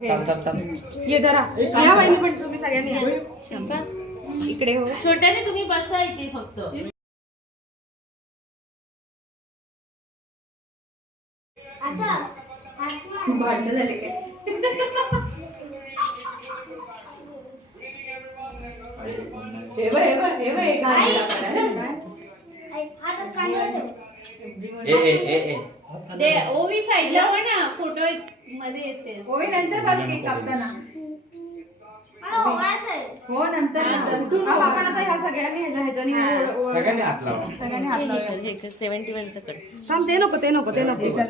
ये जरा. पण तुम्ही सगळ्यांनी या. इकडे हो. छोट्याने तुम्ही बसा इथे फक्त. भांडण झाले काय? हे बघ, हे बघ, हे बघ, एक हात दिला करायला. ए ए ए ए. ते ओवी साईडला पण ना फोटो मध्ये येते. होय नंतर बस केक कापताना. हो नंतर ना. हा, आपण आता ह्या सगळ्यांनी ह्याच्या ह्याच्यानी ओळ- ओळ- सगळ्यांनी हात लावा. सगळ्यांनी हात लावूया. सेव्हन्टी वनचं कड थांब ते नको ते नको ते नको.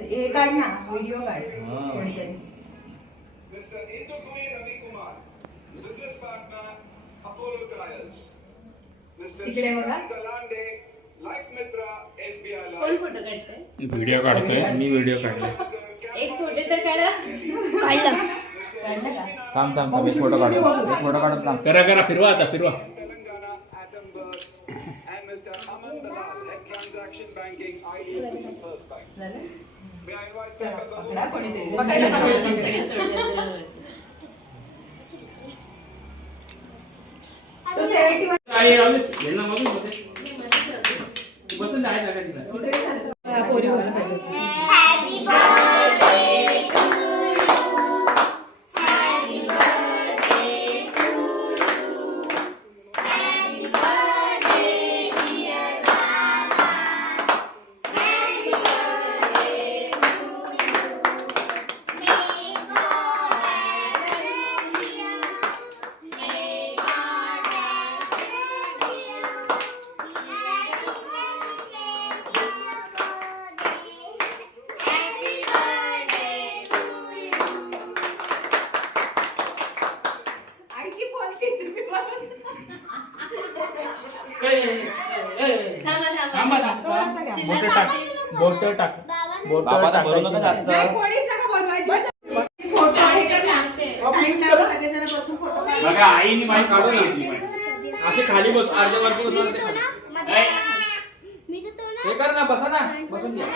हे काढ ना व्हिडिओ काढ. हा. कोणीतरी. इकडे बघा. कोण. फोटो काढतोय व्हिडिओ काढतोय मी व्हिडिओ काढतोय एक फोटो तर काढा काढलं का थांब थांब थांब एक फोटो काढतो एक फोटो काढत थांब करा करा फिरवा आता फिरवा? पकडा कोणीतरी पकडायला पकडलं. सगळे सोडले तो 71 आई राहू दे. यांना मागून होते बसून आहे जागा तिला बोट टाक. बोट टाक. बोट बाबा तर बोलू नका टाकायची जास्त. नाही कोणीच नका बोलवायची फोटो कर ना टाइम लावा सगळेजण बसून फोटो काढ. बघा आईने माहिती काढून घेतली असे खाली बस अर्ध्या वरती बसून ते खाली. हे कर ना बसा ना. बसून घ्या.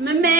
मम्मी.